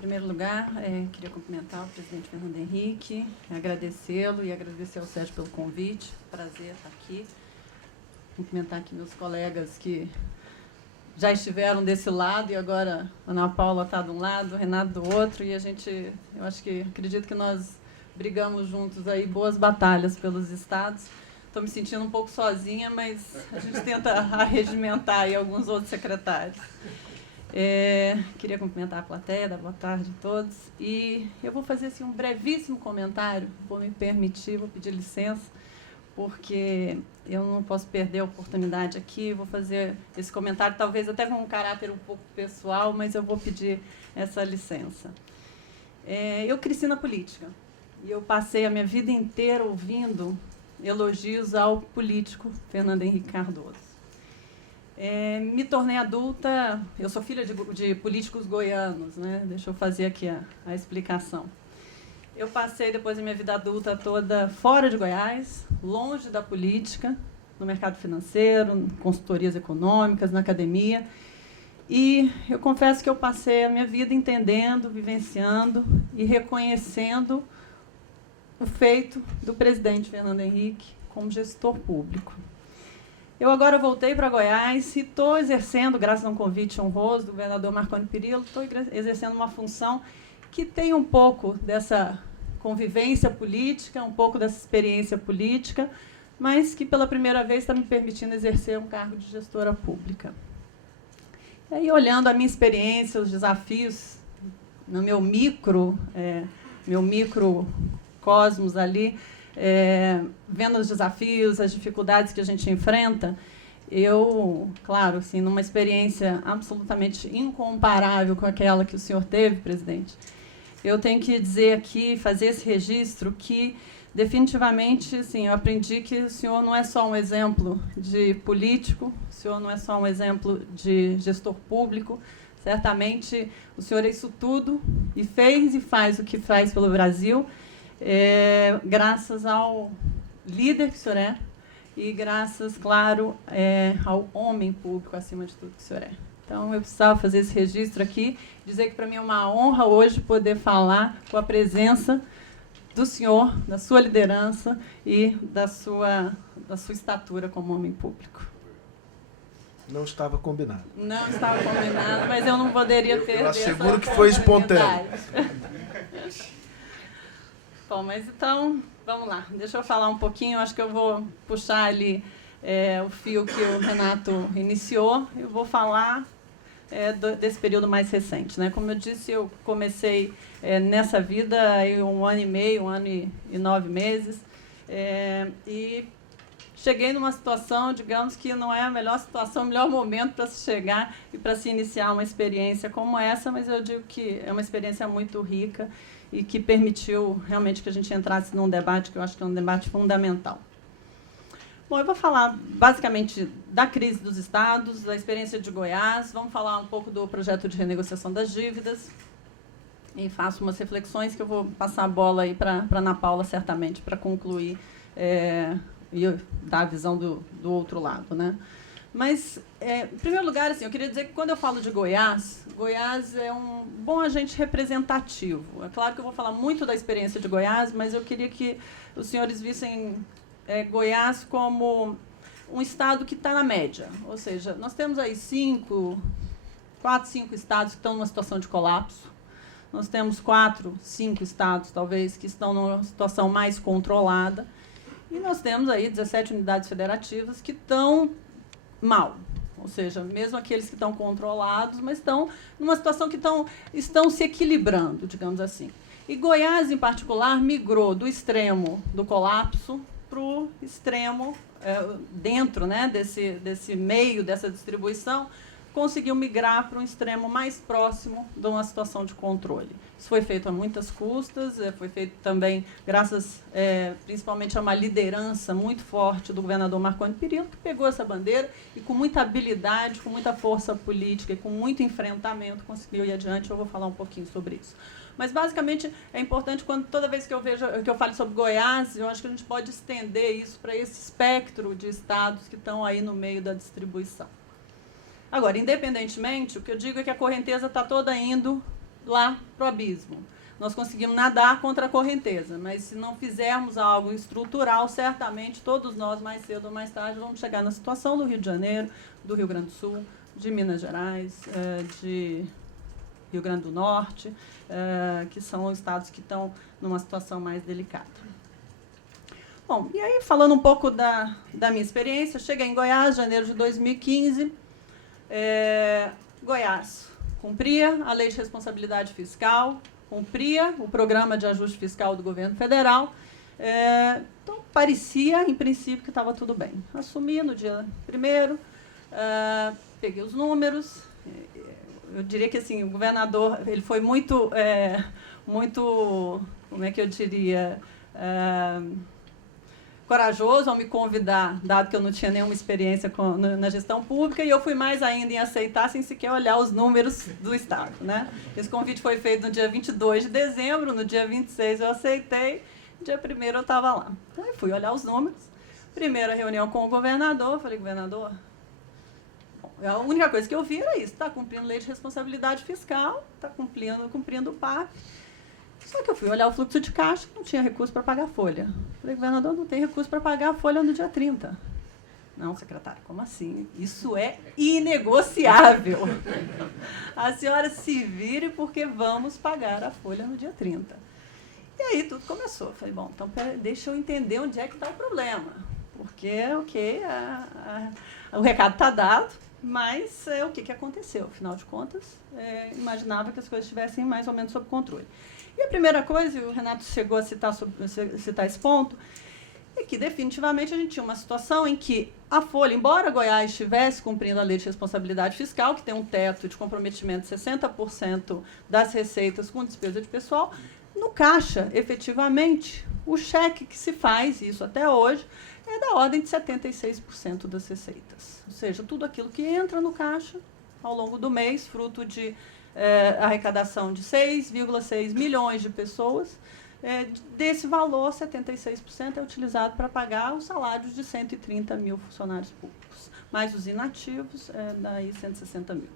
primeiro lugar, queria cumprimentar o presidente Fernando Henrique, agradecê-lo e agradecer ao Sérgio pelo convite. Prazer estar aqui. Cumprimentar aqui meus colegas que já estiveram desse lado e agora a Ana Paula está de um lado, o Renato do outro, e eu acredito que nós brigamos juntos aí boas batalhas pelos estados. Estou me sentindo um pouco sozinha, mas a gente tenta arregimentar aí alguns outros secretários. Queria cumprimentar a plateia, dar boa tarde a todos. E eu vou fazer assim, um brevíssimo comentário, vou me permitir, vou pedir licença, porque eu não posso perder a oportunidade aqui. Vou fazer esse comentário, talvez até com um caráter um pouco pessoal, mas eu vou pedir essa licença. Eu cresci na política e eu passei a minha vida inteira ouvindo elogios ao político Fernando Henrique Cardoso. Me tornei adulta, eu sou filha de políticos goianos, né? Deixa eu fazer aqui a explicação. Eu passei, depois da minha vida adulta toda, fora de Goiás, longe da política, no mercado financeiro, em consultorias econômicas, na academia. E eu confesso que eu passei a minha vida entendendo, vivenciando e reconhecendo o feito do presidente Fernando Henrique como gestor público. Eu agora voltei para Goiás e estou exercendo, graças a um convite honroso do governador Marconi Perillo, estou exercendo uma função que tem um pouco dessa convivência política, um pouco dessa experiência política, mas que pela primeira vez está me permitindo exercer um cargo de gestora pública. E aí, olhando a minha experiência, os desafios no meu microcosmos ali, vendo os desafios, as dificuldades que a gente enfrenta, eu, claro, assim, numa experiência absolutamente incomparável com aquela que o senhor teve, presidente, eu tenho que dizer aqui, fazer esse registro, que definitivamente, assim, eu aprendi que o senhor não é só um exemplo de político, o senhor não é só um exemplo de gestor público, certamente o senhor é isso tudo e fez e faz o que faz pelo Brasil, graças ao líder que o senhor é e graças, claro, ao homem público, acima de tudo, que o senhor é. Então, eu precisava fazer esse registro aqui, dizer que para mim é uma honra hoje poder falar com a presença do senhor, da sua liderança e da sua estatura como homem público. Não estava combinado. Não estava combinado, mas eu não poderia ter. Eu asseguro que foi espontâneo. Bom, mas então, vamos lá. Deixa eu falar um pouquinho, acho que eu vou puxar ali o fio que o Renato iniciou. Eu vou falar desse período mais recente, né? Como eu disse, eu comecei nessa vida aí 1 ano e meio, 1 ano e 9 meses, e cheguei numa situação, digamos, que não é a melhor situação, o melhor momento para se chegar e para se iniciar uma experiência como essa, mas eu digo que é uma experiência muito rica e que permitiu realmente que a gente entrasse num debate que eu acho que é um debate fundamental. Bom, eu vou falar basicamente da crise dos estados, da experiência de Goiás, vamos falar um pouco do projeto de renegociação das dívidas e faço umas reflexões que eu vou passar a bola aí para a Ana Paula, certamente, para concluir e dar a visão do outro lado, né? Mas, em primeiro lugar, assim, eu queria dizer que quando eu falo de Goiás, Goiás é um bom agente representativo. É claro que eu vou falar muito da experiência de Goiás, mas eu queria que os senhores vissem Goiás como um estado que está na média. Ou seja, nós temos aí 4, 5 estados que estão numa situação de colapso. Nós temos 4, 5 estados, talvez, que estão numa situação mais controlada. E nós temos aí 17 unidades federativas que estão mal. Ou seja, mesmo aqueles que estão controlados, mas estão numa situação que estão se equilibrando, digamos assim. E Goiás, em particular, migrou do extremo do colapso para o extremo, dentro, né, desse meio, dessa distribuição, conseguiu migrar para um extremo mais próximo de uma situação de controle. Isso foi feito a muitas custas, foi feito também graças, principalmente, a uma liderança muito forte do governador Marconi Perillo, que pegou essa bandeira e, com muita habilidade, com muita força política e com muito enfrentamento, conseguiu ir adiante. Eu vou falar um pouquinho sobre isso. Mas, basicamente, é importante, toda vez que eu falo sobre Goiás, eu acho que a gente pode estender isso para esse espectro de estados que estão aí no meio da distribuição. Agora, independentemente, o que eu digo é que a correnteza está toda indo lá para o abismo. Nós conseguimos nadar contra a correnteza, mas se não fizermos algo estrutural, certamente todos nós, mais cedo ou mais tarde, vamos chegar na situação do Rio de Janeiro, do Rio Grande do Sul, de Minas Gerais, de Rio Grande do Norte, que são estados que estão numa situação mais delicada. Bom, e aí, falando um pouco da minha experiência, cheguei em Goiás, janeiro de 2015. Goiás cumpria a Lei de Responsabilidade Fiscal, cumpria o Programa de Ajuste Fiscal do Governo Federal. Então, parecia, em princípio, que estava tudo bem. Assumi no dia 1º, peguei os números. Eu diria que assim, o governador ele foi muito, como é que eu diria, corajoso ao me convidar, dado que eu não tinha nenhuma experiência na gestão pública, e eu fui mais ainda em aceitar sem sequer olhar os números do Estado, né? Esse convite foi feito no dia 22 de dezembro, no dia 26 eu aceitei, no dia 1º eu estava lá. Então, eu fui olhar os números, primeira reunião com o governador, falei, governador, a única coisa que eu vi era isso, está cumprindo lei de responsabilidade fiscal, está cumprindo o PAC. Só que eu fui olhar o fluxo de caixa, não tinha recurso para pagar a folha. Falei, governador, não tem recurso para pagar a folha no dia 30. Não, secretário, como assim? Isso é inegociável. A senhora se vire porque vamos pagar a folha no dia 30. E aí tudo começou. Falei, bom, então deixa eu entender onde é que está o problema. Porque, ok, o recado está dado, mas o que aconteceu? Afinal de contas, imaginava que as coisas estivessem mais ou menos sob controle. E a primeira coisa, e o Renato chegou a citar esse ponto, é que definitivamente a gente tinha uma situação em que a folha, embora Goiás estivesse cumprindo a lei de responsabilidade fiscal, que tem um teto de comprometimento de 60% das receitas com despesa de pessoal, no caixa, efetivamente, o cheque que se faz, isso até hoje, é da ordem de 76% das receitas. Ou seja, tudo aquilo que entra no caixa ao longo do mês, fruto de arrecadação de 6,6 milhões de pessoas, desse valor, 76% é utilizado para pagar os salários de 130 mil funcionários públicos, mais os inativos, daí 160 mil.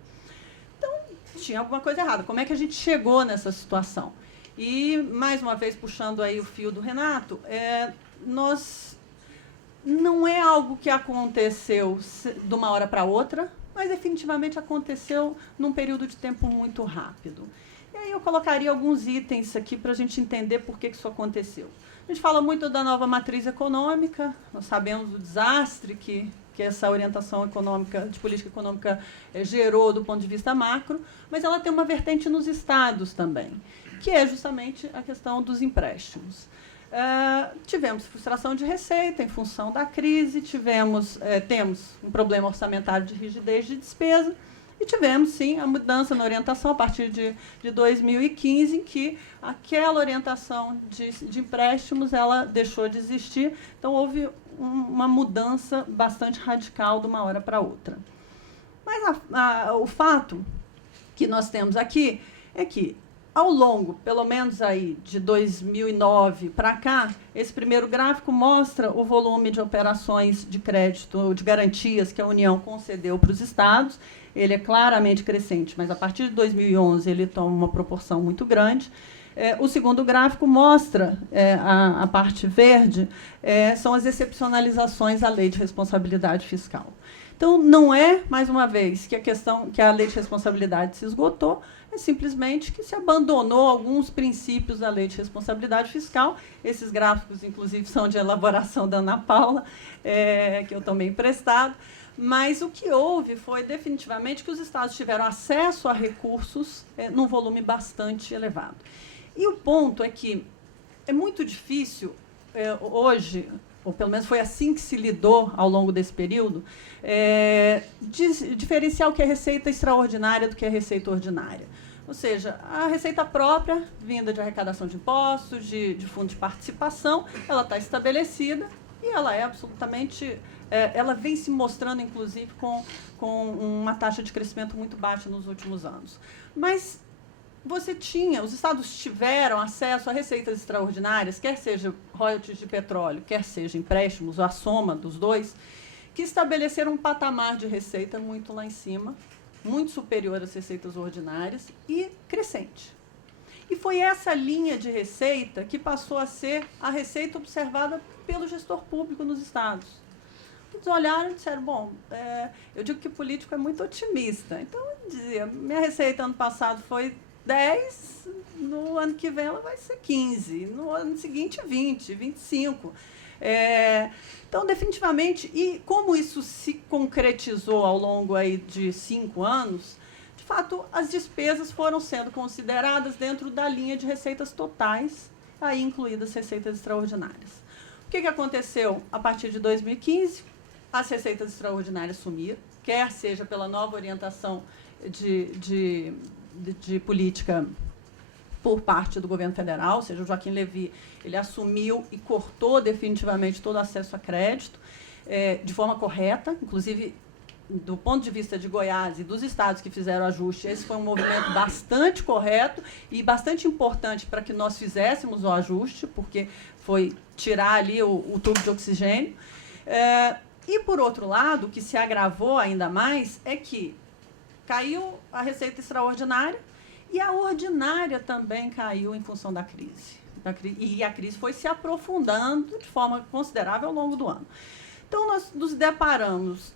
Então, tinha alguma coisa errada. Como é que a gente chegou nessa situação? E, mais uma vez, puxando aí o fio do Renato, não é algo que aconteceu de uma hora para outra, mas definitivamente aconteceu num período de tempo muito rápido. E aí eu colocaria alguns itens aqui para a gente entender por que isso aconteceu. A gente fala muito da nova matriz econômica, nós sabemos o desastre que essa orientação econômica, de política econômica gerou do ponto de vista macro, mas ela tem uma vertente nos estados também, que é justamente a questão dos empréstimos. Tivemos frustração de receita em função da crise, temos um problema orçamentário de rigidez de despesa e tivemos, sim, a mudança na orientação a partir de 2015, em que aquela orientação de empréstimos ela deixou de existir. Então, houve uma mudança bastante radical de uma hora para outra. Mas o fato que nós temos aqui é que, ao longo, pelo menos aí de 2009 para cá, esse primeiro gráfico mostra o volume de operações de crédito, de garantias que a União concedeu para os estados. Ele é claramente crescente, mas a partir de 2011 ele toma uma proporção muito grande. O segundo gráfico mostra, a parte verde, são as excepcionalizações à Lei de Responsabilidade Fiscal. Então, não é, mais uma vez, que a Lei de Responsabilidade se esgotou, é simplesmente que se abandonou alguns princípios da Lei de Responsabilidade Fiscal. Esses gráficos, inclusive, são de elaboração da Ana Paula, que eu tomei emprestado. Mas o que houve foi, definitivamente, que os estados tiveram acesso a recursos num volume bastante elevado. E o ponto é que é muito difícil, hoje, ou pelo menos foi assim que se lidou ao longo desse período, diferenciar o que é receita extraordinária do que é receita ordinária. Ou seja, a receita própria, vinda de arrecadação de impostos, de fundo de participação, ela está estabelecida e ela é absolutamente... ela vem se mostrando, inclusive, com uma taxa de crescimento muito baixa nos últimos anos. Mas os estados tiveram acesso a receitas extraordinárias, quer seja royalties de petróleo, quer seja empréstimos, ou a soma dos dois, que estabeleceram um patamar de receita muito lá em cima, muito superior às receitas ordinárias e crescente. E foi essa linha de receita que passou a ser a receita observada pelo gestor público nos estados. Eles olharam e disseram, bom, eu digo que o político é muito otimista. Então, eu dizia, minha receita ano passado foi 10, no ano que vem ela vai ser 15, no ano seguinte 20, 25. Então, definitivamente, e como isso se concretizou ao longo aí de 5 anos, de fato, as despesas foram sendo consideradas dentro da linha de receitas totais, aí incluídas receitas extraordinárias. O que aconteceu a partir de 2015? As receitas extraordinárias sumiram, quer seja pela nova orientação de política por parte do governo federal, ou seja, o Joaquim Levy, ele assumiu e cortou definitivamente todo o acesso a crédito, de forma correta, inclusive do ponto de vista de Goiás e dos estados que fizeram ajuste, esse foi um movimento bastante correto e bastante importante para que nós fizéssemos o ajuste, porque foi tirar ali o tubo de oxigênio. E, por outro lado, o que se agravou ainda mais é que caiu a receita extraordinária e a ordinária também caiu em função da crise. E a crise foi se aprofundando de forma considerável ao longo do ano. Então, nós nos deparamos,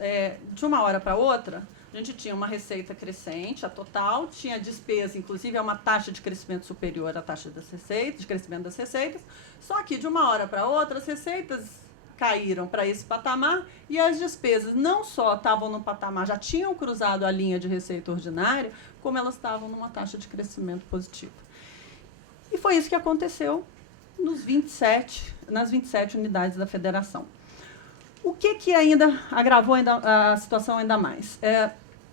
de uma hora para outra, a gente tinha uma receita crescente, a total, tinha despesa, inclusive, é uma taxa de crescimento superior à taxa das receitas, de crescimento das receitas, só que, de uma hora para outra, as receitas caíram para esse patamar e as despesas não só estavam no patamar, já tinham cruzado a linha de receita ordinária, como elas estavam numa taxa de crescimento positiva. E foi isso que aconteceu nas 27 unidades da federação. O que ainda agravou a situação ainda mais?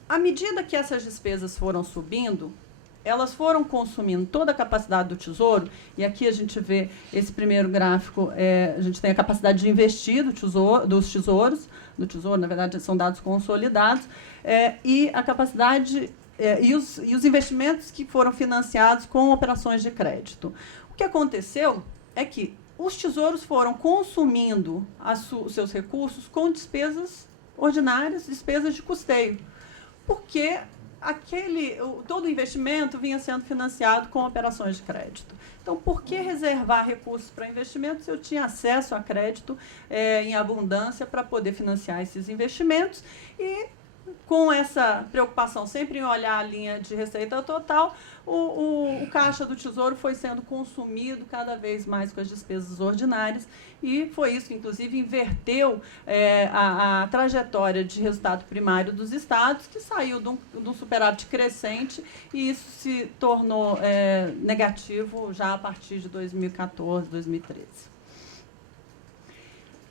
À medida que essas despesas foram subindo, elas foram consumindo toda a capacidade do Tesouro, e aqui a gente vê esse primeiro gráfico, a gente tem a capacidade de investir dos tesouros, do Tesouro, na verdade, são dados consolidados, e a capacidade e os investimentos que foram financiados com operações de crédito. O que aconteceu é que os tesouros foram consumindo os seus recursos com despesas ordinárias, despesas de custeio, porque todo o investimento vinha sendo financiado com operações de crédito. Então, por que reservar recursos para investimentos se eu tinha acesso a crédito em abundância para poder financiar esses investimentos? E, com essa preocupação sempre em olhar a linha de receita total, o caixa do Tesouro foi sendo consumido cada vez mais com as despesas ordinárias, e foi isso que, inclusive, inverteu a trajetória de resultado primário dos estados, que saiu de um superávit crescente, e isso se tornou negativo já a partir de 2014, 2013.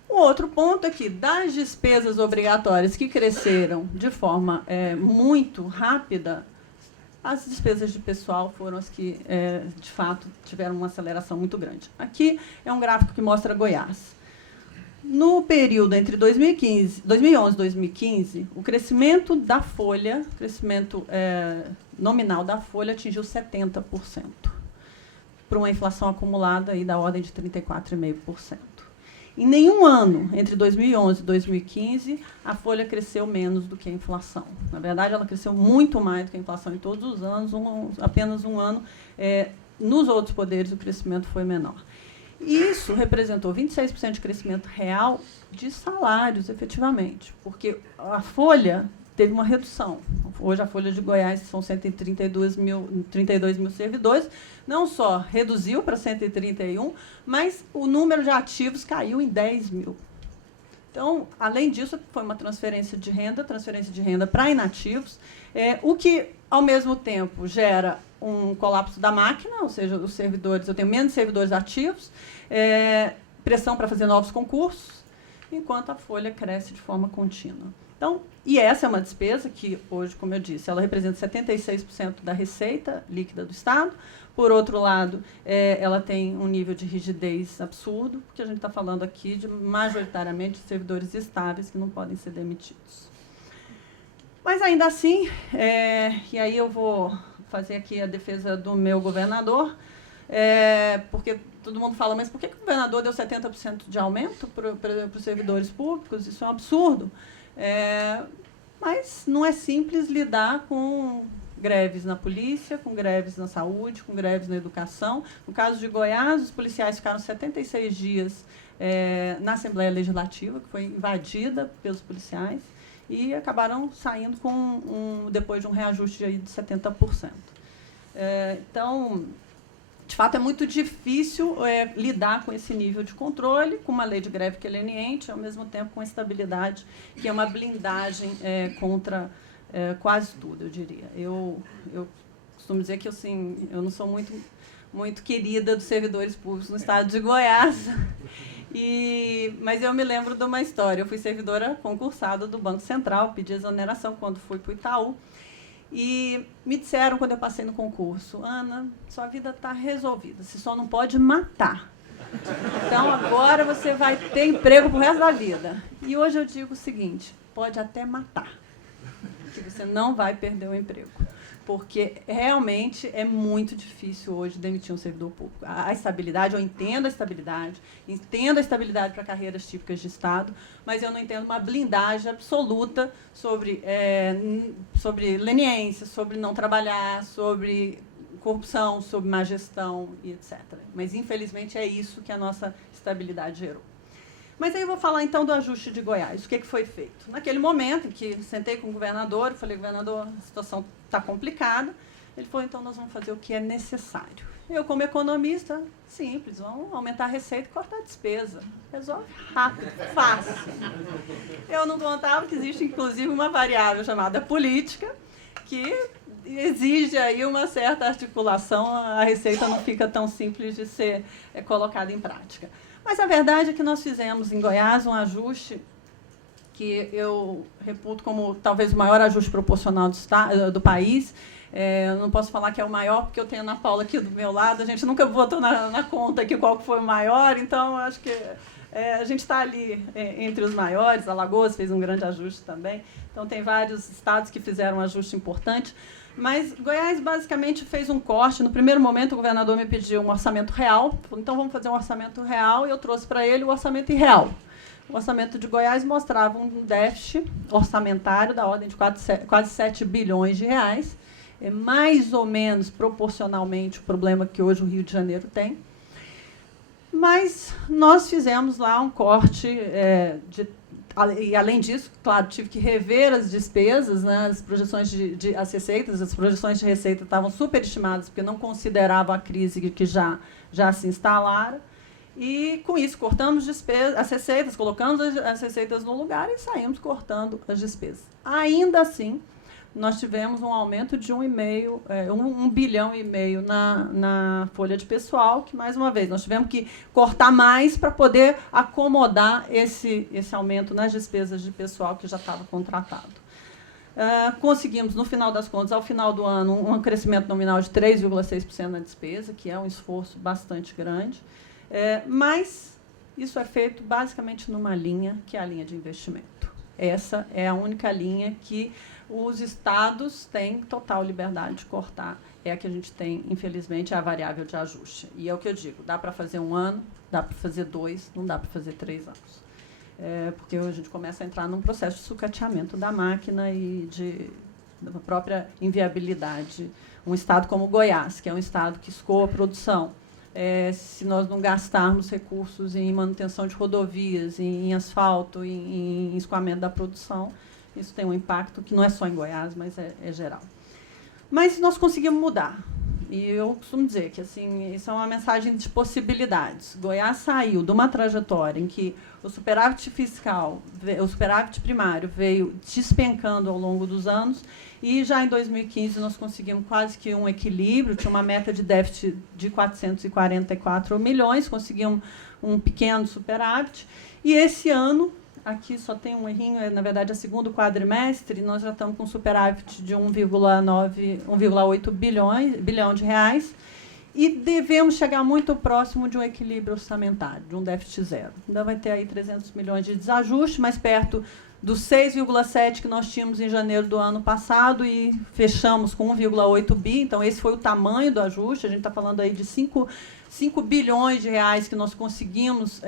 O outro ponto é que, das despesas obrigatórias que cresceram de forma muito rápida, as despesas de pessoal foram as que, de fato, tiveram uma aceleração muito grande. Aqui é um gráfico que mostra Goiás. No período entre 2011 e 2015, o crescimento da folha, crescimento nominal da folha, atingiu 70%, para uma inflação acumulada aí da ordem de 34,5%. Em nenhum ano, entre 2011 e 2015, a folha cresceu menos do que a inflação. Na verdade, ela cresceu muito mais do que a inflação em todos os anos, apenas um ano. Nos outros poderes, o crescimento foi menor. Isso representou 26% de crescimento real de salários, efetivamente, porque a folha teve uma redução. Hoje, a folha de Goiás são 132 mil servidores. Não só reduziu para 131, mas o número de ativos caiu em 10 mil. Então, além disso, foi uma transferência de renda para inativos, o que, ao mesmo tempo, gera um colapso da máquina, ou seja, os servidores, eu tenho menos servidores ativos, pressão para fazer novos concursos, enquanto a folha cresce de forma contínua. Então, e essa é uma despesa que, hoje, como eu disse, ela representa 76% da receita líquida do Estado. Por outro lado, ela tem um nível de rigidez absurdo, porque a gente está falando aqui de, majoritariamente, servidores estáveis que não podem ser demitidos. Mas, ainda assim, e aí eu vou fazer aqui a defesa do meu governador, porque todo mundo fala, mas por que o governador deu 70% de aumento para os servidores públicos? Isso é um absurdo. Mas não é simples lidar com greves na polícia, com greves na saúde, com greves na educação. No caso de Goiás, os policiais ficaram 76 dias na Assembleia Legislativa, que foi invadida pelos policiais, e acabaram saindo depois de um reajuste de 70%. Então, de fato, é muito difícil lidar com esse nível de controle, com uma lei de greve que é leniente, ao mesmo tempo com a estabilidade, que é uma blindagem contra quase tudo, eu diria. Eu costumo dizer que assim, eu não sou muito querida dos servidores públicos no estado de Goiás, mas eu me lembro de uma história. Eu fui servidora concursada do Banco Central, pedi exoneração quando fui para o Itaú, e me disseram, quando eu passei no concurso: Ana, sua vida está resolvida, você só não pode matar. Então, agora você vai ter emprego para o resto da vida. E hoje eu digo o seguinte: pode até matar, que você não vai perder o emprego. Porque realmente é muito difícil hoje demitir um servidor público. A estabilidade, eu entendo a estabilidade para carreiras típicas de Estado, mas eu não entendo uma blindagem absoluta sobre leniência, sobre não trabalhar, sobre corrupção, sobre má gestão e etc. Mas, infelizmente, é isso que a nossa estabilidade gerou. Mas aí eu vou falar, então, do ajuste de Goiás. O que foi feito? Naquele momento em que sentei com o governador, eu falei: governador, a situação está complicada. Ele falou: então nós vamos fazer o que é necessário. Eu, como economista, simples, vamos aumentar a receita e cortar a despesa. Resolve rápido, fácil. Eu não contava que existe, inclusive, uma variável chamada política, que exige aí uma certa articulação, a receita não fica tão simples de ser colocada em prática. Mas a verdade é que nós fizemos em Goiás um ajuste que eu reputo como talvez o maior ajuste proporcional do país. Eu não posso falar que é o maior, porque eu tenho a Ana Paula aqui do meu lado, a gente nunca botou na conta aqui qual foi o maior, então acho que a gente está ali entre os maiores. Alagoas fez um grande ajuste também, então tem vários estados que fizeram um ajuste importante. Mas Goiás, basicamente, fez um corte. No primeiro momento, o governador me pediu um orçamento real. Falou: então, vamos fazer um orçamento real. E eu trouxe para ele o orçamento irreal. O orçamento de Goiás mostrava um déficit orçamentário da ordem de quase 7 bilhões de reais. É mais ou menos proporcionalmente o problema que hoje o Rio de Janeiro tem. Mas nós fizemos lá um corte e, além disso, claro, tive que rever as despesas, né, as projeções as receitas, as projeções de receita estavam superestimadas, porque não consideravam a crise que já se instalara. E, com isso, cortamos as receitas, colocamos as receitas no lugar e saímos cortando as despesas. Ainda assim, nós tivemos um aumento de 1,5 bilhão na folha de pessoal, que, mais uma vez, nós tivemos que cortar mais para poder acomodar esse aumento nas despesas de pessoal que já estava contratado. Conseguimos, no final das contas, ao final do ano, um crescimento nominal de 3,6% na despesa, que é um esforço bastante grande, mas isso é feito basicamente numa linha, que é a linha de investimento. Essa é a única linha que os estados têm total liberdade de cortar. É a que a gente tem, infelizmente, é a variável de ajuste. E é o que eu digo: dá para fazer 1 ano, dá para fazer 2, não dá para fazer 3 anos. Porque a gente começa a entrar num processo de sucateamento da máquina e da própria inviabilidade. Um estado como Goiás, que é um estado que escoa a produção, se nós não gastarmos recursos em manutenção de rodovias, em asfalto, em escoamento da produção, isso tem um impacto que não é só em Goiás, mas é geral. Mas nós conseguimos mudar. E eu costumo dizer que assim, isso é uma mensagem de possibilidades. Goiás saiu de uma trajetória em que o superávit fiscal, o superávit primário veio despencando ao longo dos anos, e já em 2015 nós conseguimos quase que um equilíbrio, tinha uma meta de déficit de 444 milhões, conseguimos um pequeno superávit, e esse ano, aqui só tem um errinho, na verdade é segundo quadrimestre, nós já estamos com um superávit de 1,8 bilhão de reais, e devemos chegar muito próximo de um equilíbrio orçamentário, de um déficit zero. Ainda vai ter aí 300 milhões de desajuste, mais perto dos 6,7 que nós tínhamos em janeiro do ano passado, e fechamos com 1,8 bi, então esse foi o tamanho do ajuste. A gente está falando aí de 5 bilhões de reais que nós conseguimos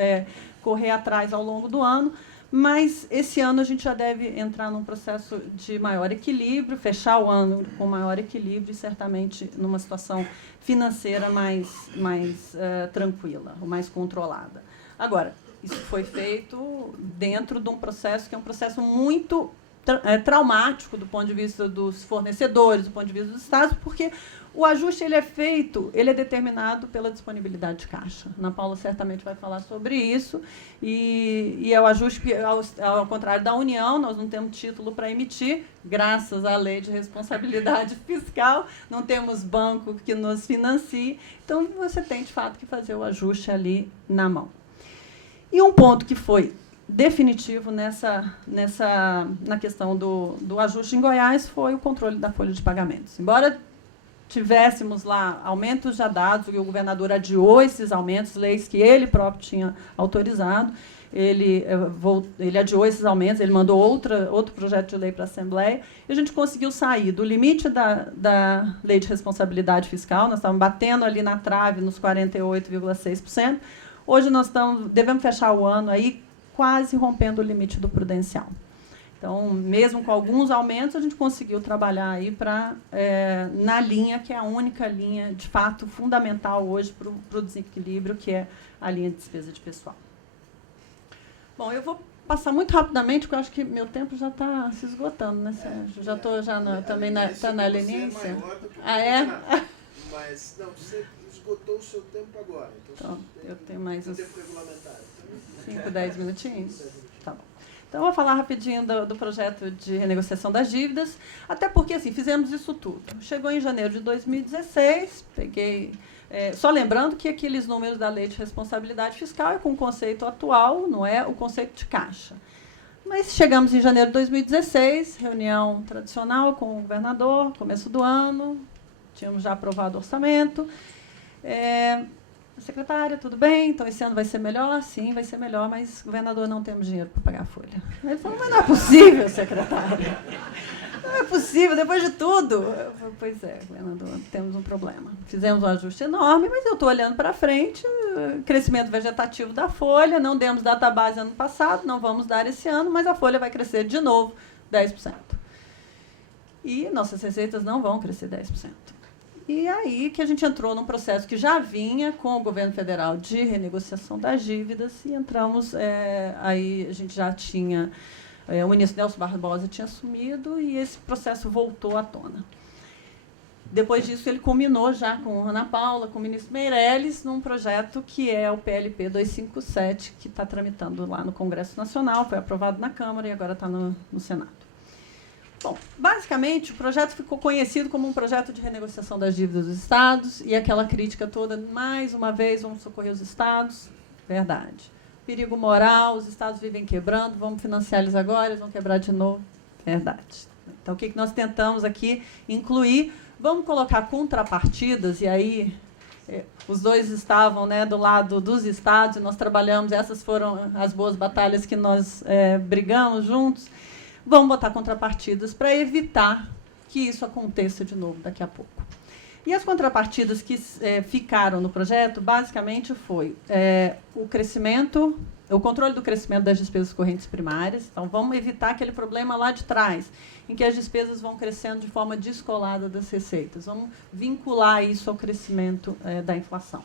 correr atrás ao longo do ano. Mas esse ano a gente já deve entrar num processo de maior equilíbrio, fechar o ano com maior equilíbrio e certamente numa situação financeira mais tranquila, ou mais controlada. Agora, isso foi feito dentro de um processo que é um processo muito traumático do ponto de vista dos fornecedores, do ponto de vista dos estados, porque o ajuste ele é determinado pela disponibilidade de caixa. Ana Paula certamente vai falar sobre isso, e é o ajuste que, ao contrário da União, nós não temos título para emitir, graças à lei de responsabilidade fiscal, não temos banco que nos financie, então você tem, de fato, que fazer o ajuste ali na mão. E um ponto que foi definitivo na questão do ajuste em Goiás foi o controle da folha de pagamentos. Embora tivéssemos lá aumentos já dados, e o governador adiou esses aumentos, leis que ele próprio tinha autorizado, ele adiou esses aumentos, ele mandou outro projeto de lei para a Assembleia, e a gente conseguiu sair do limite da lei de responsabilidade fiscal, nós estávamos batendo ali na trave nos 48,6%, hoje nós devemos fechar o ano aí quase rompendo o limite do prudencial. Então, mesmo com alguns aumentos, a gente conseguiu trabalhar aí na linha, que é a única linha, de fato, fundamental hoje para o desequilíbrio, que é a linha de despesa de pessoal. Bom, eu vou passar muito rapidamente, porque eu acho que meu tempo já está se esgotando, né, Sérgio? Já estou também na leniência. Ah, é? Mas, não, você esgotou o seu tempo agora. Então eu tenho mais uns tempo regulamentar. 5, 10 minutinhos? Tá bom. Então, eu vou falar rapidinho do projeto de renegociação das dívidas, até porque, assim, fizemos isso tudo. Chegou em janeiro de 2016, peguei... só lembrando que aqueles números da Lei de Responsabilidade Fiscal é com o conceito atual, não é o conceito de caixa. Mas chegamos em janeiro de 2016, reunião tradicional com o governador, começo do ano, tínhamos já aprovado o orçamento. Secretária, tudo bem? Então, esse ano vai ser melhor? Sim, vai ser melhor, mas, governador, não temos dinheiro para pagar a folha. Ele falou, mas não é possível, secretária. Não é possível, depois de tudo. Eu falei, pois é, governador, temos um problema. Fizemos um ajuste enorme, mas eu estou olhando para frente, crescimento vegetativo da folha, não demos database ano passado, não vamos dar esse ano, mas a folha vai crescer de novo 10%. E nossas receitas não vão crescer 10%. E aí que a gente entrou num processo que já vinha com o governo federal de renegociação das dívidas e entramos, aí a gente já tinha, o ministro Nelson Barbosa tinha assumido e esse processo voltou à tona. Depois disso, ele combinou já com a Ana Paula, com o ministro Meirelles, num projeto que é o PLP 257, que está tramitando lá no Congresso Nacional, foi aprovado na Câmara e agora está no Senado. Bom, basicamente, o projeto ficou conhecido como um projeto de renegociação das dívidas dos estados e aquela crítica toda, mais uma vez, vamos socorrer os estados. Verdade. Perigo moral, os estados vivem quebrando, vamos financiar eles agora, eles vão quebrar de novo. Verdade. Então, o que nós tentamos aqui incluir? Vamos colocar contrapartidas, e aí os dois estavam, né, do lado dos estados, e nós trabalhamos, essas foram as boas batalhas que nós brigamos juntos. Vamos botar contrapartidas para evitar que isso aconteça de novo daqui a pouco. E as contrapartidas que ficaram no projeto, basicamente, foi o controle do crescimento das despesas correntes primárias. Então, vamos evitar aquele problema lá de trás, em que as despesas vão crescendo de forma descolada das receitas. Vamos vincular isso ao crescimento da inflação.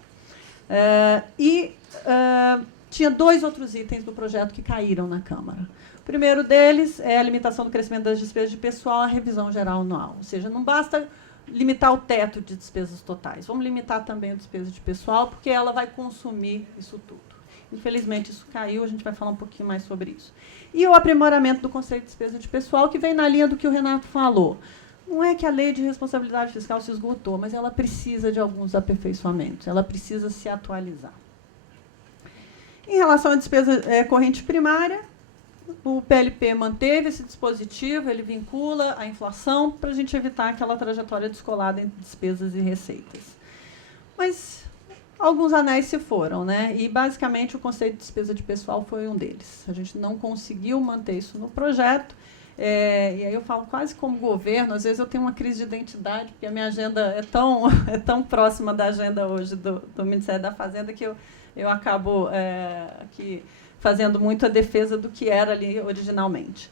Tinha 2 outros itens do projeto que caíram na Câmara. O primeiro deles é a limitação do crescimento das despesas de pessoal à revisão geral anual. Ou seja, não basta limitar o teto de despesas totais. Vamos limitar também a despesa de pessoal, porque ela vai consumir isso tudo. Infelizmente, isso caiu, a gente vai falar um pouquinho mais sobre isso. E o aprimoramento do conceito de despesa de pessoal, que vem na linha do que o Renato falou. Não é que a lei de responsabilidade fiscal se esgotou, mas ela precisa de alguns aperfeiçoamentos, ela precisa se atualizar. Em relação à despesa corrente primária, o PLP manteve esse dispositivo, ele vincula a inflação para a gente evitar aquela trajetória descolada entre despesas e receitas. Mas alguns anéis se foram, né? E, basicamente, o conceito de despesa de pessoal foi um deles. A gente não conseguiu manter isso no projeto. E aí eu falo quase como governo, às vezes eu tenho uma crise de identidade, porque a minha agenda é tão próxima da agenda hoje do Ministério da Fazenda que eu acabo aqui fazendo muito a defesa do que era ali originalmente.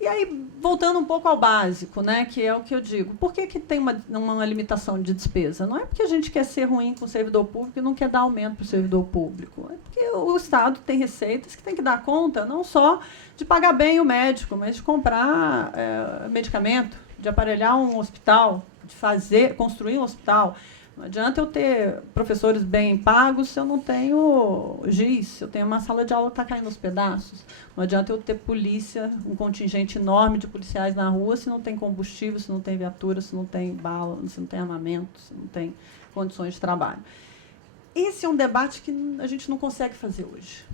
E aí, voltando um pouco ao básico, né, que é o que eu digo, por que tem uma limitação de despesa? Não é porque a gente quer ser ruim com o servidor público e não quer dar aumento para o servidor público. É porque o Estado tem receitas que tem que dar conta não só de pagar bem o médico, mas de comprar medicamento, de aparelhar um hospital, de construir um hospital. Não adianta eu ter professores bem pagos se eu não tenho giz, se eu tenho uma sala de aula que está caindo aos pedaços. Não adianta eu ter polícia, um contingente enorme de policiais na rua, se não tem combustível, se não tem viatura, se não tem bala, se não tem armamento, se não tem condições de trabalho. Esse é um debate que a gente não consegue fazer hoje.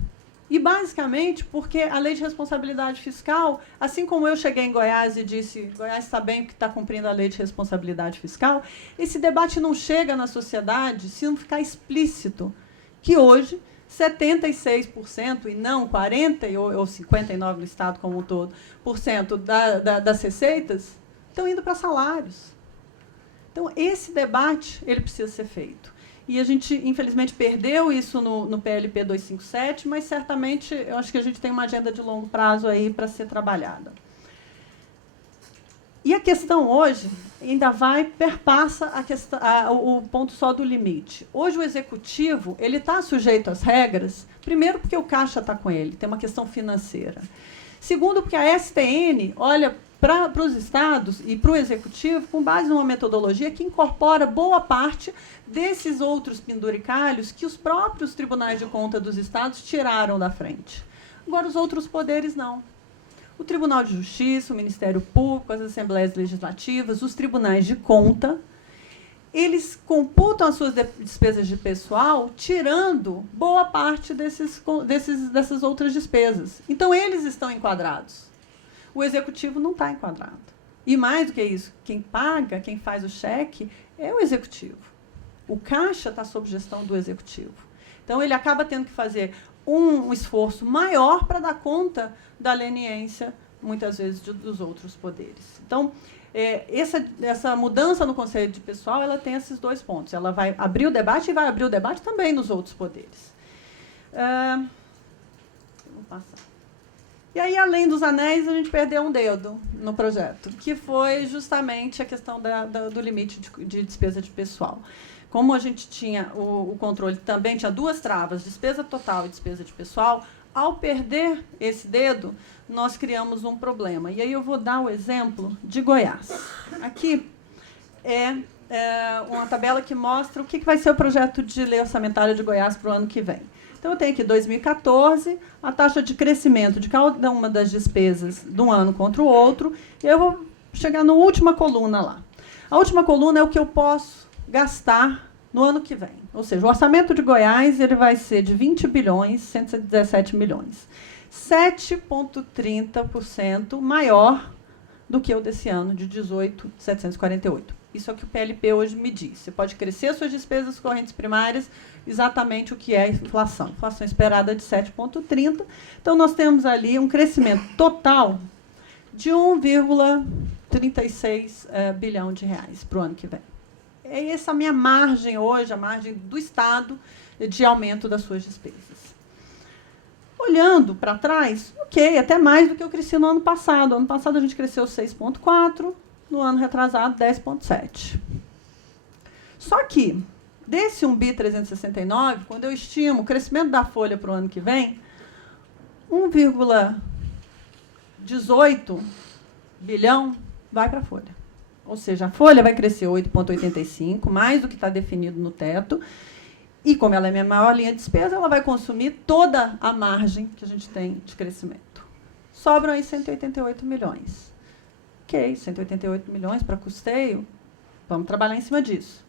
E, basicamente, porque a lei de responsabilidade fiscal, assim como eu cheguei em Goiás e disse Goiás está bem porque está cumprindo a lei de responsabilidade fiscal, esse debate não chega na sociedade se não ficar explícito que hoje 76%, e não 40% ou 59% no Estado como um todo, das receitas estão indo para salários. Então, esse debate ele precisa ser feito. E a gente, infelizmente, perdeu isso no PLP 257, mas, certamente, eu acho que a gente tem uma agenda de longo prazo aí para ser trabalhada. E a questão hoje ainda perpassa o ponto só do limite. Hoje, o Executivo ele está sujeito às regras, primeiro, porque o Caixa está com ele, tem uma questão financeira. Segundo, porque a STN olha para os estados e para o Executivo com base numa metodologia que incorpora boa parte desses outros penduricalhos que os próprios tribunais de conta dos estados tiraram da frente. Agora, os outros poderes não. O Tribunal de Justiça, o Ministério Público, as Assembleias Legislativas, os tribunais de conta, eles computam as suas despesas de pessoal tirando boa parte dessas outras despesas. Então, eles estão enquadrados. O Executivo não está enquadrado. E, mais do que isso, quem paga, quem faz o cheque, é o Executivo. O Caixa está sob gestão do Executivo. Então, ele acaba tendo que fazer um esforço maior para dar conta da leniência, muitas vezes, dos outros poderes. Então, essa mudança no Conselho de Pessoal ela tem esses dois pontos. Ela vai abrir o debate e vai abrir o debate também nos outros poderes. Vou passar. E aí, além dos anéis, a gente perdeu um dedo no projeto, que foi justamente a questão do limite de despesa de pessoal. Como a gente tinha o controle também, tinha duas travas, despesa total e despesa de pessoal, ao perder esse dedo, nós criamos um problema. E aí eu vou dar o exemplo de Goiás. Aqui é uma tabela que mostra o que vai ser o projeto de lei orçamentária de Goiás para o ano que vem. Então, eu tenho aqui 2014, a taxa de crescimento de cada uma das despesas de um ano contra o outro, e eu vou chegar na última coluna lá. A última coluna é o que eu posso gastar no ano que vem. Ou seja, o orçamento de Goiás ele vai ser de 20 bilhões, 117 milhões. 7,30% maior do que o desse ano, de 18,748. Isso é o que o PLP hoje me diz. Você pode crescer suas despesas correntes primárias, exatamente o que é a inflação. Inflação esperada de 7,30%. Então, nós temos ali um crescimento total de 1,36 bilhão de reais para o ano que vem. É essa a minha margem hoje, a margem do Estado de aumento das suas despesas. Olhando para trás, ok, até mais do que eu cresci no ano passado. No ano passado, a gente cresceu 6,4%, no ano retrasado, 10,7%. Só que, desse 1.369, quando eu estimo o crescimento da folha para o ano que vem, 1,18 bilhão vai para a folha. Ou seja, a folha vai crescer 8,85, mais do que está definido no teto, e como ela é a minha maior linha de despesa, ela vai consumir toda a margem que a gente tem de crescimento. Sobram aí 188 milhões. Ok, 188 milhões para custeio, vamos trabalhar em cima disso.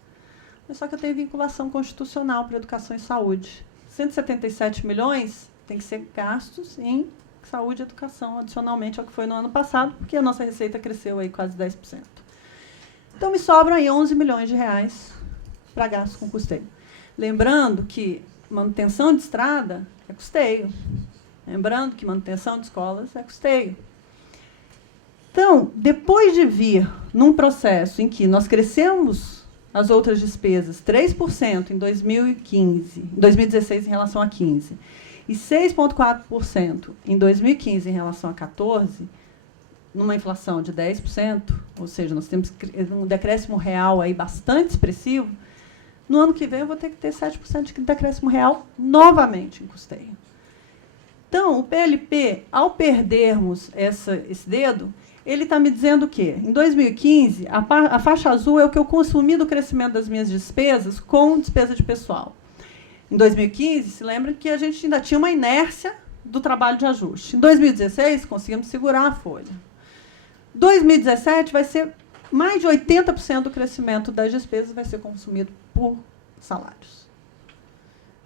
Mas só que eu tenho vinculação constitucional para educação e saúde. 177 milhões tem que ser gastos em saúde e educação, adicionalmente ao que foi no ano passado, porque a nossa receita cresceu aí quase 10%. Então, me sobram aí 11 milhões de reais para gastos com custeio. Lembrando que manutenção de estrada é custeio. Lembrando que manutenção de escolas é custeio. Então, depois de vir num processo em que nós crescemos as outras despesas 3% em 2016 em relação a 2015, e 6,4% em 2015 em relação a 14%, numa inflação de 10%, ou seja, nós temos um decréscimo real aí bastante expressivo, no ano que vem eu vou ter que ter 7% de decréscimo real novamente em custeio. Então, o PLP, ao perdermos esse dedo, ele está me dizendo que, em 2015, a faixa azul é o que eu consumi do crescimento das minhas despesas com despesa de pessoal. Em 2015, se lembra que a gente ainda tinha uma inércia do trabalho de ajuste. Em 2016, conseguimos segurar a folha. 2017 vai ser mais de 80% do crescimento das despesas vai ser consumido por salários.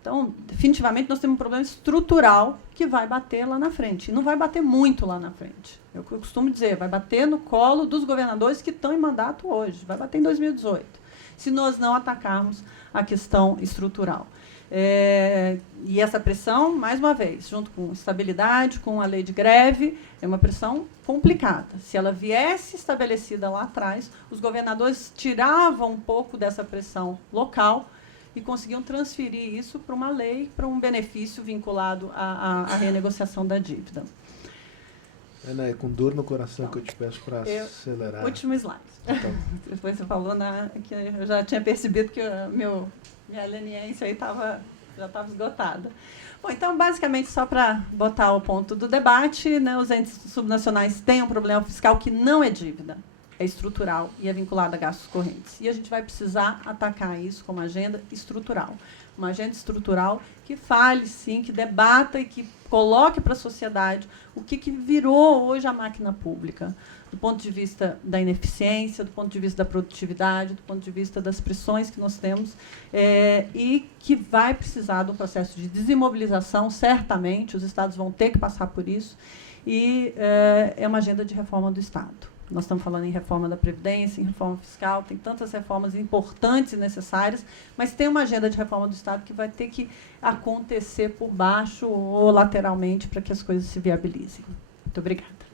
Então, definitivamente, nós temos um problema estrutural que vai bater lá na frente. E não vai bater muito lá na frente. Eu costumo dizer, vai bater no colo dos governadores que estão em mandato hoje. Vai bater em 2018, se nós não atacarmos a questão estrutural. E essa pressão, mais uma vez, junto com estabilidade, com a lei de greve, é uma pressão complicada. Se ela viesse estabelecida lá atrás, os governadores tiravam um pouco dessa pressão local e conseguiam transferir isso para uma lei, para um benefício vinculado à renegociação da dívida. Ana, é com dor no coração que eu te peço para acelerar. Último slide. Então. Depois você falou que eu já tinha percebido que minha leniência aí já estava esgotada. Bom, então, basicamente, só para botar o ponto do debate, né, os entes subnacionais têm um problema fiscal que não é dívida, é estrutural e é vinculado a gastos correntes. E a gente vai precisar atacar isso como agenda estrutural. Uma agenda estrutural que fale, sim, que debata e que coloque para a sociedade o que virou hoje a máquina pública, do ponto de vista da ineficiência, do ponto de vista da produtividade, do ponto de vista das pressões que nós temos, e que vai precisar de um processo de desimobilização, certamente, os estados vão ter que passar por isso, e é uma agenda de reforma do Estado. Nós estamos falando em reforma da Previdência, em reforma fiscal, tem tantas reformas importantes e necessárias, mas tem uma agenda de reforma do Estado que vai ter que acontecer por baixo ou lateralmente para que as coisas se viabilizem. Muito obrigada.